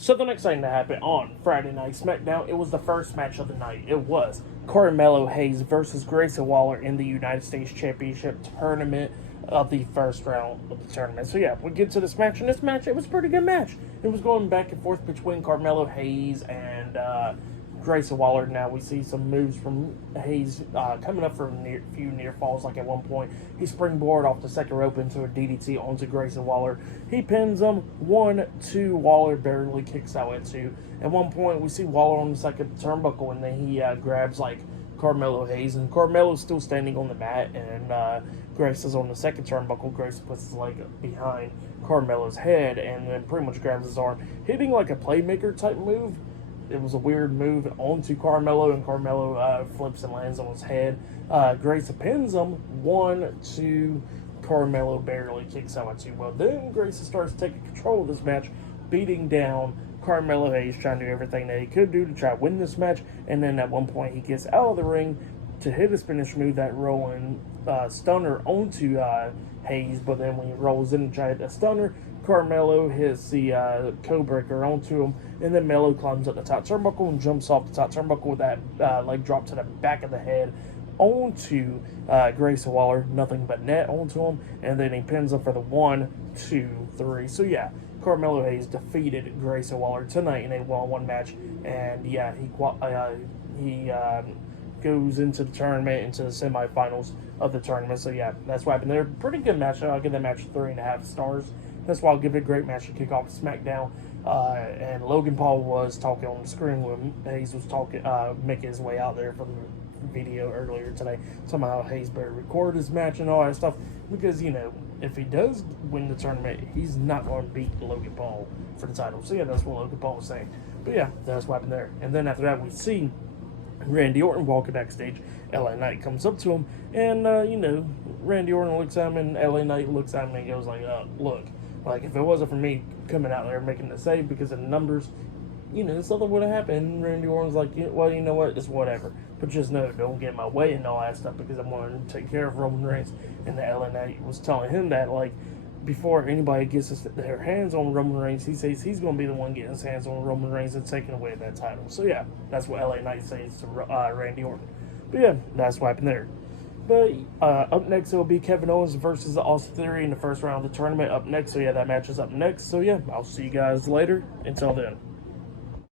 So the next thing that happened on Friday Night SmackDown, it was the first match of the night. It was Carmelo Hayes versus Grayson Waller in the United States Championship Tournament of the first round of the tournament. So yeah, we get to this match, and this match, it was a pretty good match. It was going back and forth between Carmelo Hayes and Grayson Waller. Now we see some moves from Hayes coming up from a few near falls. Like at one point, he springboard off the second rope into a DDT onto Grayson Waller. He pins him 1-2. Waller barely kicks out at 2. At one point, we see Waller on the second turnbuckle, and then he grabs like Carmelo Hayes, and Carmelo's still standing on the mat, and Grayson's on the second turnbuckle. Grayson puts his leg behind Carmelo's head, and then pretty much grabs his arm, hitting like a playmaker type move. It was a weird move onto Carmelo, and Carmelo flips and lands on his head. Grayson pins him 1-2. Carmelo barely kicks out at 2. Well, then Grayson starts taking control of this match, beating down Carmelo Hayes, trying to do everything that he could do to try to win this match. And then at one point, he gets out of the ring to hit his finish move, that rolling stunner onto Hayes. But then when he rolls in and tries the stunner, Carmelo hits the code-breaker onto him, and then Melo climbs up the top turnbuckle and jumps off the top turnbuckle with that leg drop to the back of the head onto Grayson Waller. Nothing but net onto him, and then he pins him for the 1-2-3. So yeah, Carmelo Hayes defeated Grayson Waller tonight in a one-on-one match, and yeah, he goes into the tournament, into the semifinals of the tournament. So yeah, that's what happened there. Pretty good match. I'll give that match 3.5 stars. That's why I'll give it a great match to kick off SmackDown. And Logan Paul was talking on the screen when Hayes was talking, making his way out there from the video earlier today. Talking about how Hayes better record his match and all that stuff. Because, you know, if he does win the tournament, he's not going to beat Logan Paul for the title. So yeah, that's what Logan Paul was saying. But yeah, that's what happened there. And then after that, we see Randy Orton walking backstage. LA Knight comes up to him, and, you know, Randy Orton looks at him, and LA Knight looks at him and goes like, look, like, if it wasn't for me coming out there and making the save because of the numbers, you know, something would have happened. And Randy Orton's like, well, you know what, it's whatever. But just know, don't get in my way and all that stuff, because I'm going to take care of Roman Reigns. And the LA Knight was telling him that, like, before anybody gets their hands on Roman Reigns, he says he's going to be the one getting his hands on Roman Reigns and taking away that title. So yeah, that's what LA Knight says to Randy Orton. But yeah, that's what happened there. But up next, it will be Kevin Owens versus Austin Theory in the first round of the tournament up next. So yeah, that match is up next. So yeah, I'll see you guys later. Until then.